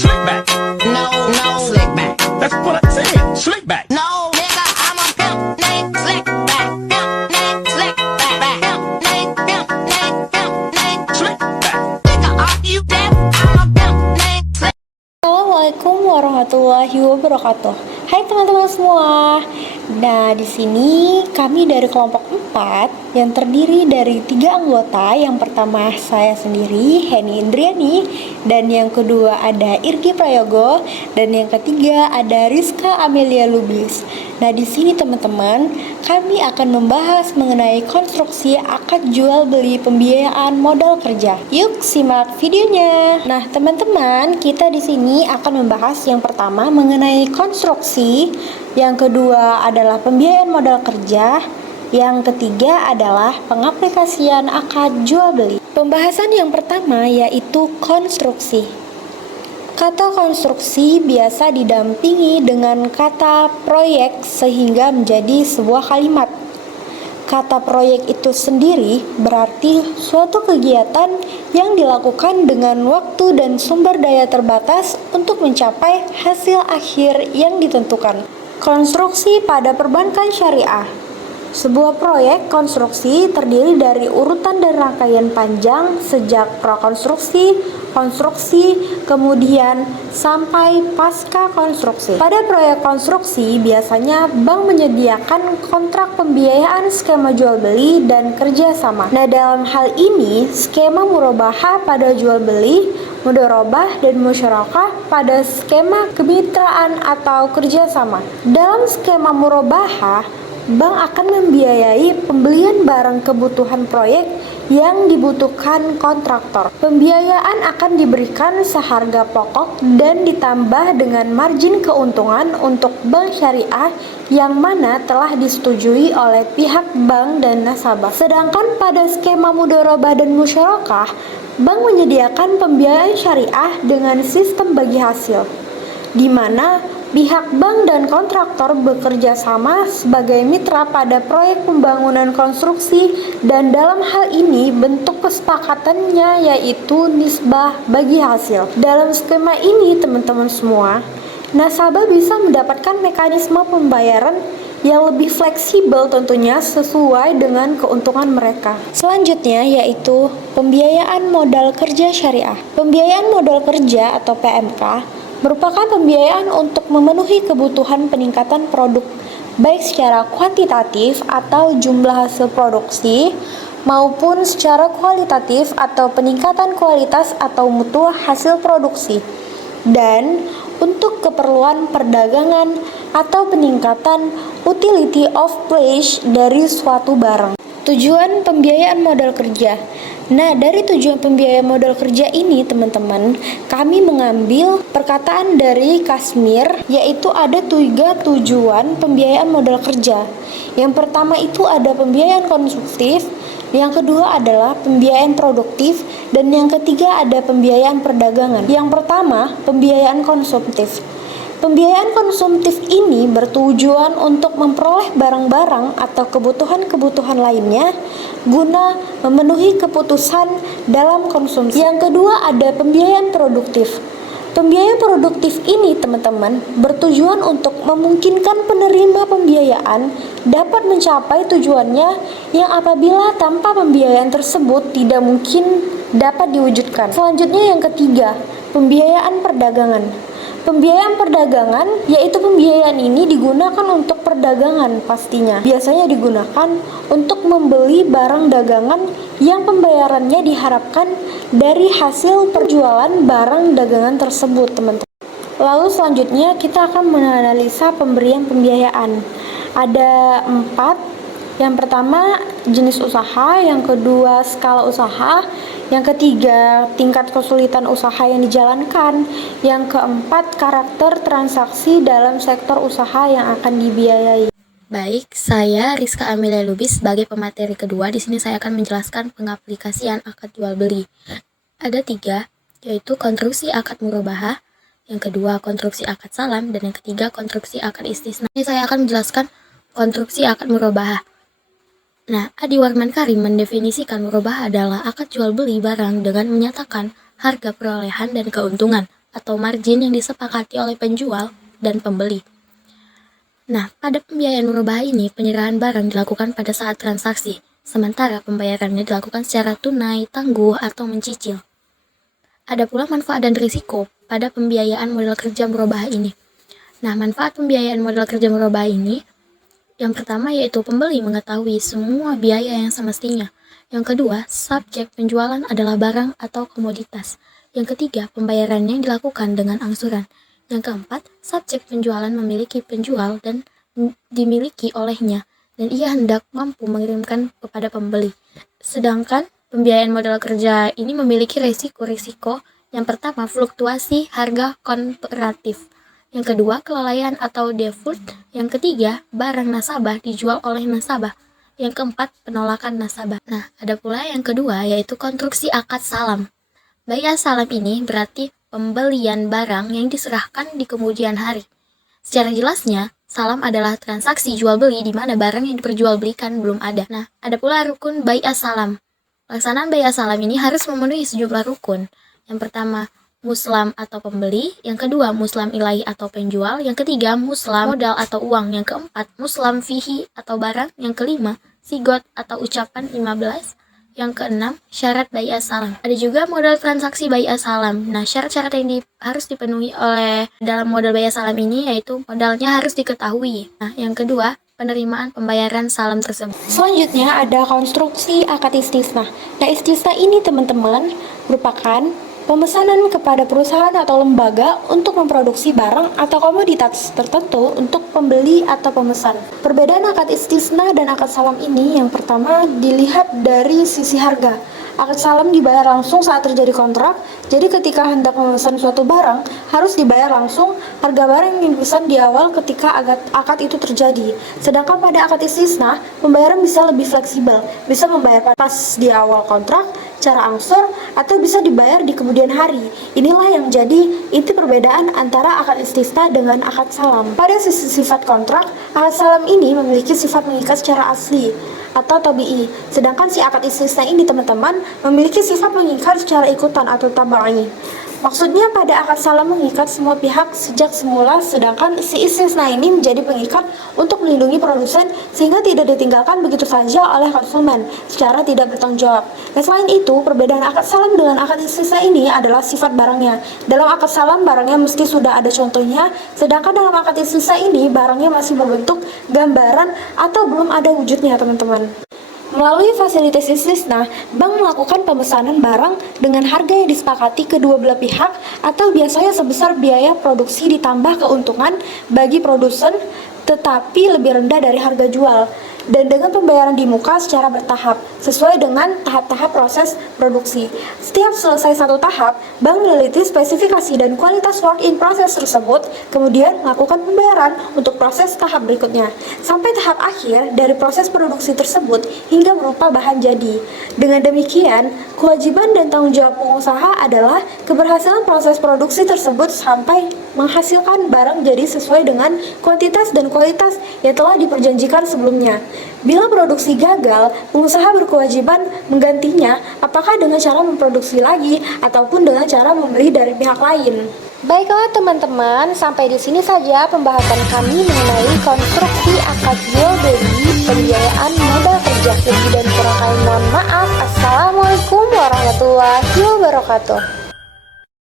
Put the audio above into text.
Slick back. No, no, slick back. That's what I said. Slick back. No, nigga, I'm a pimp named Slick back. Pimp named Slick back. Pimp named, pimp named, pimp named Slick back. Nigga, are you deaf? I'm a pimp named Slick. Assalamualaikum warahmatullahi wabarakatuh. Hai teman-teman semua. Nah, di sini kami dari kelompok 4 yang terdiri dari 3 anggota. Yang pertama saya sendiri, Heni Indriani, dan yang kedua ada Irgi Prayogo, dan yang ketiga ada Rizka Amelia Lubis. Nah, di sini teman-teman, kami akan membahas mengenai konstruksi akad jual beli pembiayaan modal kerja. Yuk simak videonya. Nah, teman-teman, kita di sini akan membahas yang pertama mengenai konstruksi, yang kedua adalah pembiayaan modal kerja, yang ketiga adalah pengaplikasian akad jual beli. Pembahasan yang pertama yaitu konstruksi. Kata konstruksi biasa didampingi dengan kata proyek sehingga menjadi sebuah kalimat. Kata proyek itu sendiri berarti suatu kegiatan yang dilakukan dengan waktu dan sumber daya terbatas untuk mencapai hasil akhir yang ditentukan. Konstruksi pada perbankan syariah. Sebuah proyek konstruksi terdiri dari urutan dan rangkaian panjang sejak prakonstruksi, konstruksi, kemudian sampai pasca konstruksi. Pada proyek konstruksi, biasanya bank menyediakan kontrak pembiayaan skema jual beli dan kerjasama. Nah, dalam hal ini, skema murabahah pada jual beli, mudharabah dan musyarakah pada skema kemitraan atau kerjasama. Dalam skema murabahah, bank akan membiayai pembelian barang kebutuhan proyek yang dibutuhkan kontraktor. Pembiayaan akan diberikan seharga pokok dan ditambah dengan margin keuntungan untuk bank syariah yang mana telah disetujui oleh pihak bank dan nasabah. Sedangkan pada skema mudharabah dan musyarakah, bank menyediakan pembiayaan syariah dengan sistem bagi hasil, di mana pihak bank dan kontraktor bekerja sama sebagai mitra pada proyek pembangunan konstruksi, dan dalam hal ini bentuk kesepakatannya yaitu nisbah bagi hasil. Dalam skema ini teman-teman semua, nasabah bisa mendapatkan mekanisme pembayaran yang lebih fleksibel tentunya sesuai dengan keuntungan mereka. Selanjutnya yaitu pembiayaan modal kerja syariah. Pembiayaan modal kerja atau PMK merupakan pembiayaan untuk memenuhi kebutuhan peningkatan produk, baik secara kuantitatif atau jumlah hasil produksi, maupun secara kualitatif atau peningkatan kualitas atau mutu hasil produksi, dan untuk keperluan perdagangan atau peningkatan utility of place dari suatu barang. Tujuan pembiayaan modal kerja. Nah, dari tujuan pembiayaan modal kerja ini, teman-teman, kami mengambil perkataan dari Kasmir, yaitu ada 3 tujuan pembiayaan modal kerja. Yang pertama itu ada pembiayaan konsumtif, yang kedua adalah pembiayaan produktif, dan yang ketiga ada pembiayaan perdagangan. Yang pertama, pembiayaan konsumtif. Pembiayaan konsumtif ini bertujuan untuk memperoleh barang-barang atau kebutuhan-kebutuhan lainnya guna memenuhi keputusan dalam konsumsi. Yang kedua ada pembiayaan produktif. Pembiayaan produktif ini teman-teman bertujuan untuk memungkinkan penerima pembiayaan dapat mencapai tujuannya yang apabila tanpa pembiayaan tersebut tidak mungkin dapat diwujudkan. Selanjutnya yang ketiga, pembiayaan perdagangan. Pembiayaan perdagangan yaitu pembiayaan ini digunakan untuk perdagangan pastinya. Biasanya digunakan untuk membeli barang dagangan yang pembayarannya diharapkan dari hasil perjualan barang dagangan tersebut, teman-teman. Lalu selanjutnya kita akan menganalisa pemberian pembiayaan. Ada 4. Yang pertama jenis usaha, yang kedua skala usaha, yang ketiga tingkat kesulitan usaha yang dijalankan, yang keempat karakter transaksi dalam sektor usaha yang akan dibiayai. Baik, saya Rizka Amelia Lubis sebagai pemateri kedua. Di sini saya akan menjelaskan pengaplikasian akad jual beli. Ada 3, yaitu konstruksi akad murabahah, yang kedua konstruksi akad salam, dan yang ketiga konstruksi akad istisna. Ini saya akan menjelaskan konstruksi akad murabahah. Nah, Adi Warman Karim mendefinisikan murabahah adalah akad jual beli barang dengan menyatakan harga perolehan dan keuntungan atau margin yang disepakati oleh penjual dan pembeli. Nah, pada pembiayaan murabahah ini, penyerahan barang dilakukan pada saat transaksi, sementara pembayarannya dilakukan secara tunai, tangguh, atau mencicil. Ada pula manfaat dan risiko pada pembiayaan modal kerja murabahah ini. Nah, manfaat pembiayaan modal kerja murabahah ini, yang pertama yaitu pembeli mengetahui semua biaya yang semestinya. Yang kedua, subjek penjualan adalah barang atau komoditas. Yang ketiga, pembayarannya dilakukan dengan angsuran. Yang keempat, subjek penjualan memiliki penjual dan dimiliki olehnya, dan ia hendak mampu mengirimkan kepada pembeli. Sedangkan pembiayaan modal kerja ini memiliki risiko-risiko. Yang pertama, fluktuasi harga komparatif. Yang kedua, kelalaian atau default. Yang ketiga, barang nasabah dijual oleh nasabah. Yang keempat, penolakan nasabah. Nah, ada pula yang kedua, yaitu konstruksi akad salam. Bai'ah salam ini berarti pembelian barang yang diserahkan di kemudian hari. Secara jelasnya, salam adalah transaksi jual-beli di mana barang yang diperjualbelikan belum ada. Nah, ada pula rukun bai'ah salam. Pelaksanaan bai'ah salam ini harus memenuhi sejumlah rukun. Yang pertama, muslam atau pembeli. Yang kedua, muslam ilahi atau penjual. Yang ketiga, muslam modal atau uang. Yang keempat, muslam fihi atau barang. Yang kelima, sigot atau ucapan 15. Yang keenam, syarat bai'ah salam. Ada juga modal transaksi bai'ah salam. Nah, syarat-syarat yang harus dipenuhi oleh dalam modal bai'ah salam ini yaitu modalnya harus diketahui. Nah, yang kedua, penerimaan pembayaran salam tersebut. Selanjutnya ada konstruksi akad istisna. Nah, istisna ini teman-teman merupakan pemesanan kepada perusahaan atau lembaga untuk memproduksi barang atau komoditas tertentu untuk pembeli atau pemesan. Perbedaan akad istisna dan akad salam ini yang pertama dilihat dari sisi harga. Akad salam dibayar langsung saat terjadi kontrak, jadi ketika hendak memesan suatu barang, harus dibayar langsung harga barang yang dipesan di awal ketika akad itu terjadi. Sedangkan pada akad istisna, pembayaran bisa lebih fleksibel, bisa membayar pas di awal kontrak, cara angsur, atau bisa dibayar di kemudian hari. Inilah yang jadi inti perbedaan antara akad istisna dengan akad salam. Pada sisi sifat kontrak, akad salam ini memiliki sifat mengikat secara asli atau tabi'i, sedangkan si akad istisna ini teman-teman memiliki sifat mengikat secara ikutan atau tabai. Maksudnya pada akad salam mengikat semua pihak sejak semula, sedangkan si istisna ini menjadi pengikat untuk melindungi produsen sehingga tidak ditinggalkan begitu saja oleh konsumen secara tidak bertanggung jawab. Dan selain itu, perbedaan akad salam dengan akad istisna ini adalah sifat barangnya. Dalam akad salam barangnya mesti sudah ada contohnya, sedangkan dalam akad istisna ini barangnya masih berbentuk gambaran atau belum ada wujudnya teman-teman. Melalui fasilitas istisna, bank melakukan pemesanan barang dengan harga yang disepakati kedua belah pihak atau biasanya sebesar biaya produksi ditambah keuntungan bagi produsen tetapi lebih rendah dari harga jual, dan dengan pembayaran di muka secara bertahap sesuai dengan tahap-tahap proses produksi. Setiap selesai satu tahap, bank meneliti spesifikasi dan kualitas work in process tersebut, kemudian melakukan pembayaran untuk proses tahap berikutnya sampai tahap akhir dari proses produksi tersebut hingga berupa bahan jadi. Dengan demikian, kewajiban dan tanggung jawab pengusaha adalah keberhasilan proses produksi tersebut sampai menghasilkan barang jadi sesuai dengan kuantitas dan kualitas yang telah diperjanjikan sebelumnya. Bila produksi gagal, pengusaha berkewajiban menggantinya, apakah dengan cara memproduksi lagi ataupun dengan cara membeli dari pihak lain. Baiklah teman-teman, sampai di sini saja pembahasan kami mengenai konstruksi akad jual beli pembiayaan modal kerja. Lebih dan kurang kami mohon maaf. Assalamualaikum warahmatullahi wabarakatuh.